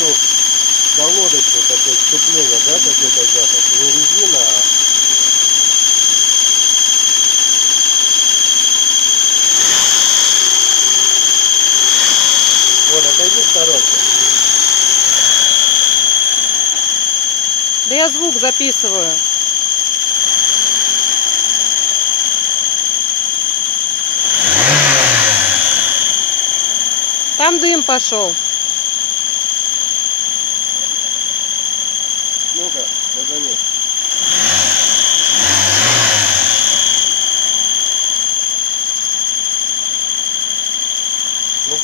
нету колодочки, такое сцепление, да, какой-то запах. Не резина, а... Вот, отойди в сторонку. Да я звук записываю. Там дым пошел.